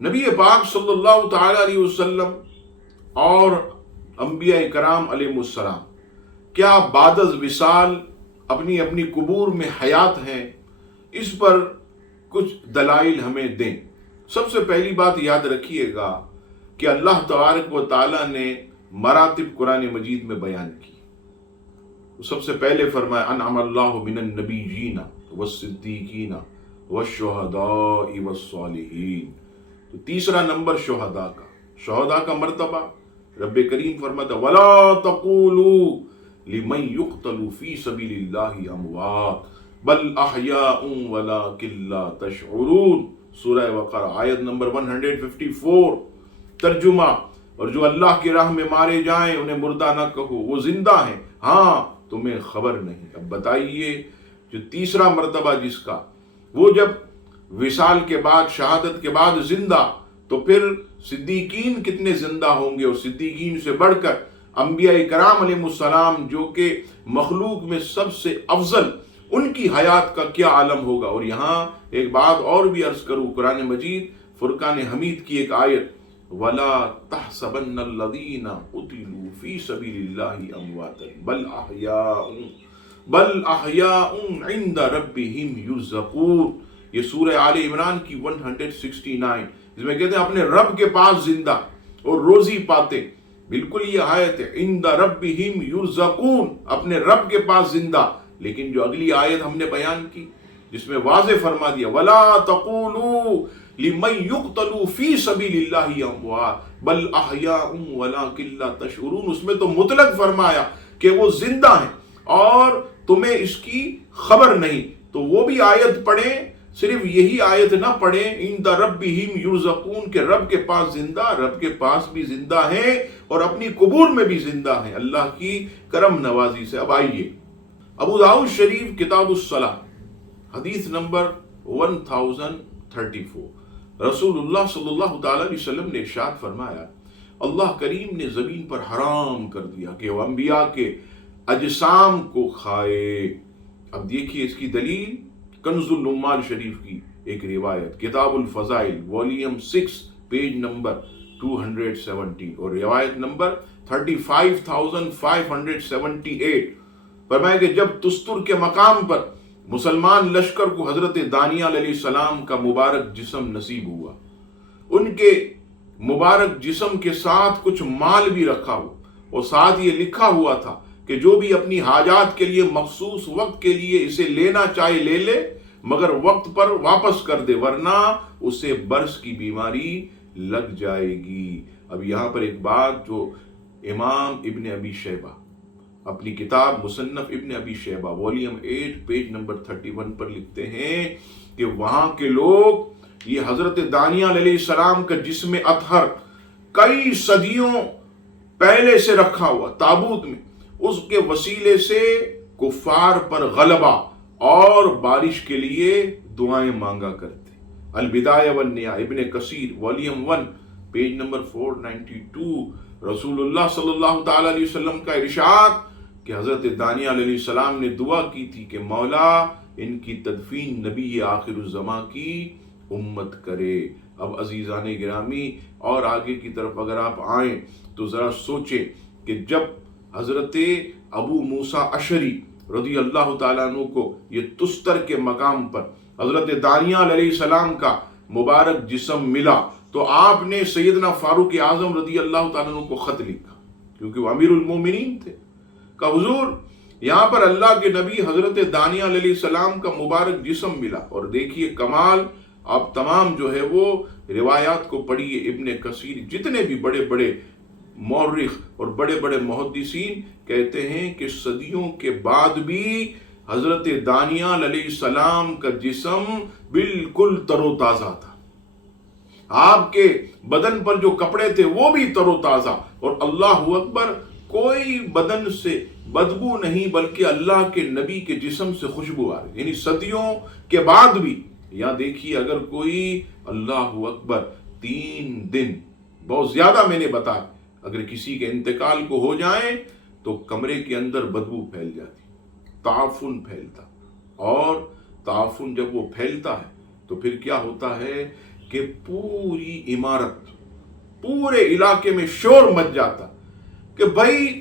نبی پاک صلی اللہ تعالی علیہ وسلم اور انبیاء کرام علیہ السلام کیا بعد از وصال اپنی اپنی قبور میں حیات ہیں؟ اس پر کچھ دلائل ہمیں دیں۔ سب سے پہلی بات یاد رکھیے گا کہ اللہ تبارک و تعالی نے مراتب قرآن مجید میں بیان کی۔ سب سے پہلے فرمایا انعم اللہ من النبیین والصدیقین والشہداء والصالحین، تو تیسرا نمبر شہداء کا مرتبہ۔ رب کریم فرماتا ولا تقولوا لمن يقتل في سبيل الله اموات بل احیاء ولکن لا تشعرون، سورہ بقرہ آیت نمبر 154۔ ترجمہ، اور جو اللہ کی راہ میں مارے جائیں انہیں مردہ نہ کہو، وہ زندہ ہیں، ہاں تمہیں خبر نہیں۔ اب بتائیے جو تیسرا مرتبہ جس کا، وہ جب وصال کے بعد، شہادت کے بعد زندہ، تو پھر صدیقین کتنے زندہ ہوں گے، اور صدیقین سے بڑھ کر انبیاء کرام علیہ السلام جو کہ مخلوق میں سب سے افضل، ان کی حیات کا کیا عالم ہوگا۔ اور یہاں ایک بات اور بھی عرض کروں، قرآن مجید فرقان حمید کی ایک آیت وَلَا تَحْسَبَنَّ الَّذِينَ قُتِلُوا فِي سَبِيلِ اللَّهِ أَمْوَاتًا بَلْ أَحْيَاءٌ عِنْدَ رَبِّهِمْ يُرْزَقُونَ، یہ سورہ آل عمران کی 169، اس میں کہتے ہیں اپنے رب کے پاس زندہ اور روزی پاتے۔ بالکل یہ آیت ہے عند ربہم یرزقون، اپنے رب کے پاس زندہ۔ لیکن جو اگلی آیت ہم نے بیان کی جس میں واضح فرما دیا ولا تقولوا لمن يقتل في سبيل الله اموات بل احیاء ولکن لا تشعرون، اس میں تو مطلق فرمایا کہ وہ زندہ ہیں اور تمہیں اس کی خبر نہیں۔ تو وہ بھی آیت پڑھیں، صرف یہی آیت نہ پڑھیں عند ربہم یرزقون کہ رب کے پاس زندہ، رب کے پاس بھی زندہ ہیں اور اپنی قبور میں بھی زندہ ہیں اللہ کی کرم نوازی سے۔ اب آئیے ابو داؤد شریف کتاب الصلاۃ حدیث نمبر 1034، رسول اللہ صلی اللہ تعالی علیہ وسلم نے ارشاد فرمایا اللہ کریم نے زمین پر حرام کر دیا کہ وہ انبیاء کے اجسام کو کھائے۔ اب دیکھیے اس کی دلیل کنز العمال شریف کی ایک روایت، کتاب الفضائل والیوم 6 پیج نمبر 217 اور روایت نمبر 35,578، فرمایا کہ جب تستر کے مقام پر مسلمان لشکر کو حضرت دانیال علیہ السلام کا مبارک جسم نصیب ہوا، ان کے مبارک جسم کے ساتھ کچھ مال بھی رکھا ہوا، اور ساتھ یہ لکھا ہوا تھا کہ جو بھی اپنی حاجات کے لیے مخصوص وقت کے لیے اسے لینا چاہے لے لے، مگر وقت پر واپس کر دے ورنہ اسے برس کی بیماری لگ جائے گی۔ اب یہاں پر ایک بات جو امام ابن ابی شیبہ اپنی کتاب مصنف ابن ابی شیبہ والیوم 8 پیج نمبر 31 پر لکھتے ہیں کہ وہاں کے لوگ یہ حضرت دانیال علیہ السلام کا جسم اطہر کئی صدیوں پہلے سے رکھا ہوا تابوت میں، اس کے وسیلے سے کفار پر غلبہ اور بارش کے لیے دعائیں مانگا کرتے۔ البدایہ والنہایہ ابن کثیر والیوم 1 پیج نمبر 492، رسول اللہ صلی اللہ تعالی علیہ وسلم کا ارشاد کہ حضرت دانیال علیہ السلام نے دعا کی تھی کہ مولا ان کی تدفین نبی آخر الزماں کی امت کرے۔ اب عزیزان گرامی اور آگے کی طرف اگر آپ آئیں تو ذرا سوچیں کہ جب حضرت ابو موسیٰ اشعری رضی اللہ تعالیٰ عنہ کو یہ تستر کے مقام پر حضرت دانیال علیہ السلام کا مبارک جسم ملا تو آپ نے سیدنا فاروق اعظم رضی اللہ تعالیٰ عنہ کو خط لکھا، کیونکہ وہ امیر المومنین تھے، کہ حضور یہاں پر اللہ کے نبی حضرت دانیال علیہ السلام کا مبارک جسم ملا۔ اور دیکھیے کمال، آپ تمام جو ہے وہ روایات کو پڑھیے، ابن کثیر جتنے بھی بڑے بڑے مورخ اور بڑے بڑے محدثین کہتے ہیں کہ صدیوں کے بعد بھی حضرت دانیال علیہ السلام کا جسم بالکل تر و تازہ تھا، آپ کے بدن پر جو کپڑے تھے وہ بھی تر و تازہ، اور اللہ اکبر کوئی بدن سے بدبو نہیں بلکہ اللہ کے نبی کے جسم سے خوشبو آ رہی، یعنی صدیوں کے بعد بھی۔ یا دیکھیے اگر کوئی اللہ اکبر 3 دن، بہت زیادہ میں نے بتایا، اگر کسی کے انتقال کو ہو جائے تو کمرے کے اندر بدبو پھیل جاتی، تعفن پھیلتا، اور تعفن جب وہ پھیلتا ہے تو پھر کیا ہوتا ہے کہ پوری عمارت پورے علاقے میں شور مچ جاتا کہ بھائی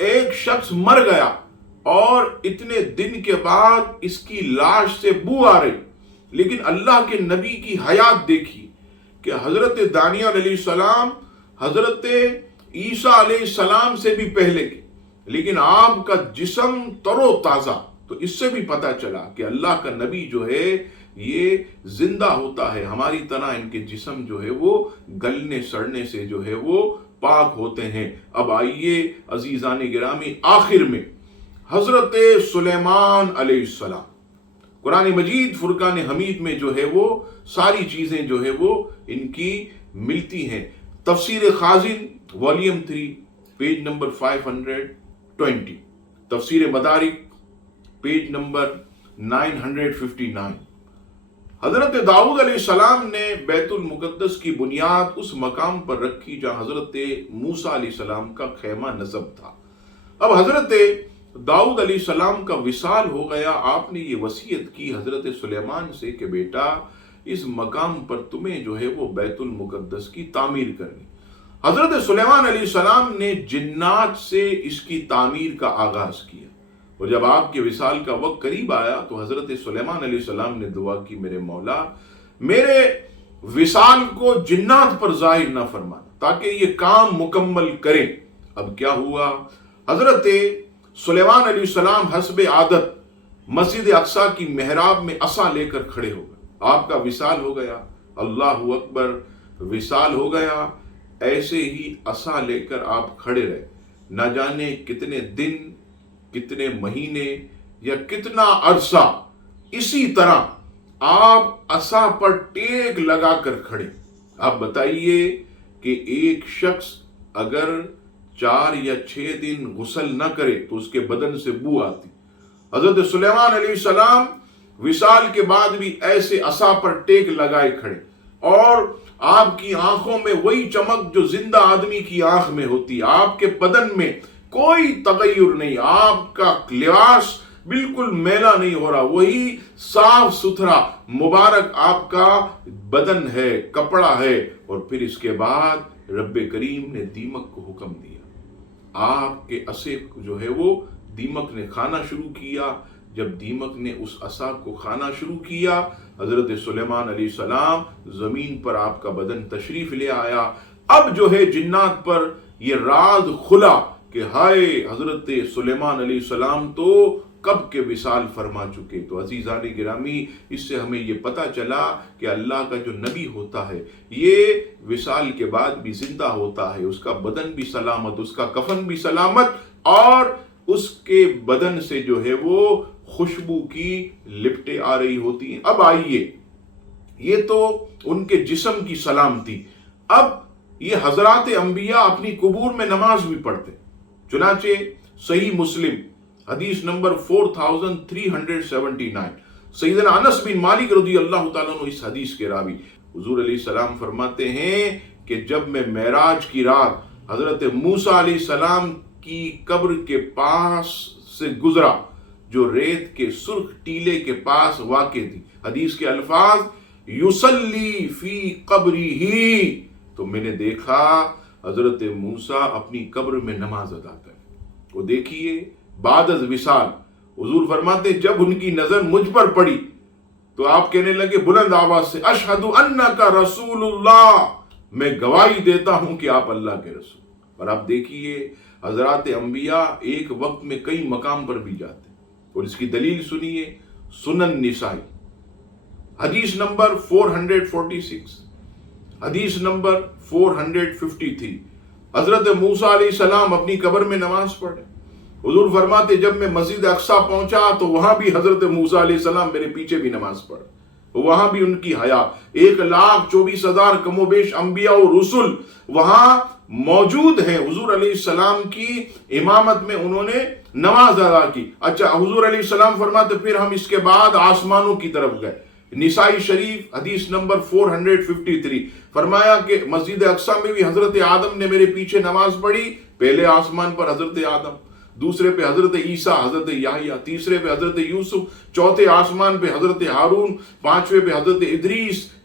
ایک شخص مر گیا اور اتنے دن کے بعد اس کی لاش سے بو آ رہی، لیکن اللہ کے نبی کی حیات دیکھی کہ حضرت دانیال علیہ السلام حضرت عیسیٰ علیہ السلام سے بھی پہلے کے، لیکن آپ کا جسم تر و تازہ. تو اس سے بھی پتا چلا کہ اللہ کا نبی جو ہے یہ زندہ ہوتا ہے، ہماری طرح ان کے جسم جو ہے وہ گلنے سڑنے سے جو ہے وہ پاک ہوتے ہیں. اب آئیے عزیزان گرامی، آخر میں حضرت سلیمان علیہ السلام، قرآن مجید فرقان حمید میں جو ہے وہ ساری چیزیں جو ہے وہ ان کی ملتی ہیں. تفسیر خازن والیوم 3 پیج نمبر 520، تفسیر مدارک پیج نمبر 959. حضرت داؤد علیہ السلام نے بیت المقدس کی بنیاد اس مقام پر رکھی جہاں حضرت موسیٰ علیہ السلام کا خیمہ نصب تھا. اب حضرت داؤد علیہ السلام کا وصال ہو گیا. آپ نے یہ وصیت کی حضرت سلیمان سے کہ بیٹا اس مقام پر تمہیں جو ہے وہ بیت المقدس کی تعمیر کرنی. حضرت سلیمان علیہ السلام نے جنات سے اس کی تعمیر کا آغاز کیا، اور جب آپ کے وصال کا وقت قریب آیا تو حضرت سلیمان علیہ السلام نے دعا کی، میرے مولا میرے وصال کو جنات پر ظاہر نہ فرمانا تاکہ یہ کام مکمل کریں. اب کیا ہوا، حضرت سلیمان علیہ السلام حسب عادت مسجد اقصی کی محراب میں عصا لے کر کھڑے ہو گئے. آپ کا وصال ہو گیا، اللہ اکبر، وصال ہو گیا. ایسے ہی عصا لے کر آپ کھڑے رہے، نہ جانے کتنے دن، کتنے مہینے یا کتنا عرصہ اسی طرح آپ عصا پر ٹیک لگا کر کھڑے. آپ بتائیے کہ ایک شخص اگر 4 یا 6 دن غسل نہ کرے تو اس کے بدن سے بو آتی. حضرت سلیمان علیہ السلام وصال کے بعد بھی ایسے عصا پر ٹیک لگائے کھڑے، اور آپ کی آنکھوں میں وہی چمک جو زندہ آدمی کی آنکھ میں ہوتی. آپ کے بدن میں کوئی تغیر نہیں، آپ کا لباس بالکل میلا نہیں ہو رہا، وہی صاف ستھرا مبارک آپ کا بدن ہے، کپڑا ہے. اور پھر اس کے بعد رب کریم نے دیمک کو حکم دیا، آپ کے عصے جو ہے وہ دیمک نے کھانا شروع کیا. جب دیمک نے اس عصا کو کھانا شروع کیا، حضرت سلیمان علیہ السلام زمین پر آپ کا بدن تشریف لے آیا. اب جو ہے جنات پر یہ راز کھلا کہ ہائے حضرت سلیمان علیہ السلام تو کب کے وصال فرما چکے. تو عزیزان گرامی، اس سے ہمیں یہ پتہ چلا کہ اللہ کا جو نبی ہوتا ہے یہ وصال کے بعد بھی زندہ ہوتا ہے، اس کا بدن بھی سلامت، اس کا کفن بھی سلامت، اور اس کے بدن سے جو ہے وہ خوشبو کی لپٹیں آ رہی ہوتی ہیں. اب آئیے، یہ تو ان کے جسم کی سلامتی. اب یہ حضرات انبیاء اپنی قبور میں نماز بھی پڑھتے. چنانچہ صحیح مسلم حدیث نمبر 4379، سیدنا انس بن مالک رضی اللہ تعالیٰ عنہ اس حدیث کے راوی، حضور علیہ السلام فرماتے ہیں کہ جب میں معراج کی رات حضرت موسیٰ علیہ السلام کی قبر کے پاس سے گزرا جو ریت کے سرخ ٹیلے کے پاس واقع تھی، حدیث کے الفاظ یصلی فی قبری ہی، تو میں نے دیکھا حضرت موسیٰ اپنی قبر میں نماز ادا کر. وہ دیکھیے بعد از وصال حضور فرماتے جب ان کی نظر مجھ پر پڑی تو آپ کہنے لگے بلند آواز سے، اشہد انک رسول اللہ، میں گواہی دیتا ہوں کہ آپ اللہ کے رسول. اور آپ دیکھیے حضرات انبیاء ایک وقت میں کئی مقام پر بھی جاتے ہیں، اور اس کی دلیل سنیے. سنن نسائی حدیث نمبر 446، حدیث نمبر 453، حضرت موسیٰ علیہ السلام اپنی قبر میں نماز پڑھے. حضور فرماتے جب میں مسجد اقصی پہنچا تو وہاں بھی حضرت موسیٰ علیہ السلام میرے پیچھے بھی نماز پڑھے، وہاں بھی ان کی حیا. 1,24,000 کم و بیش انبیاء و رسول وہاں موجود ہیں. حضور علیہ السلام کی امامت میں انہوں نے نماز ادا کی. اچھا، حضور علیہ السلام فرماتے پھر ہم اس کے بعد آسمانوں کی طرف گئے. نسائی شریف حدیث نمبر 453 فرمایا کہ مسجد اقصی میں بھی حضرت آدم نے میرے پیچھے نماز پڑھی. پہلے آسمان پر حضرت آدم، دوسرے پہ حضرت عیسیٰ، حضرت یحییٰ، تیسرے پہ حضرت یوسف، چوتھے آسمان پہ حضرت ہارون، پانچویں پہ حضرت ادریس،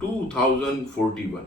2041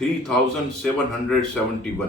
3771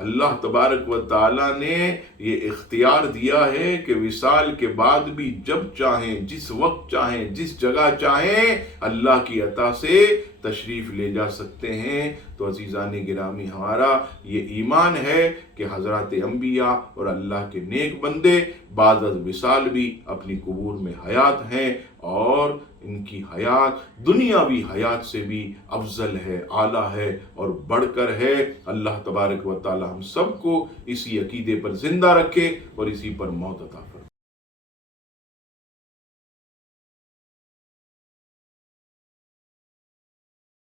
اللہ تبارک و تعالیٰ نے یہ اختیار دیا ہے کہ وصال کے بعد بھی جب چاہیں، جس وقت چاہیں، جس جگہ چاہیں، اللہ کی عطا سے تشریف لے جا سکتے ہیں۔ تو عزیزان گرامی، ہمارا یہ ایمان ہے کہ حضرات انبیاء اور اللہ کے نیک بندے بعد از وصال بھی اپنی قبور میں حیات ہیں، اور ان کی حیات دنیاوی حیات سے بھی افضل ہے، اعلیٰ ہے اور بڑھ کر ہے۔ اللہ تبارک و تعالی ہم سب کو اسی عقیدے پر زندہ رکھے اور اسی پر موت عطا فرمائے۔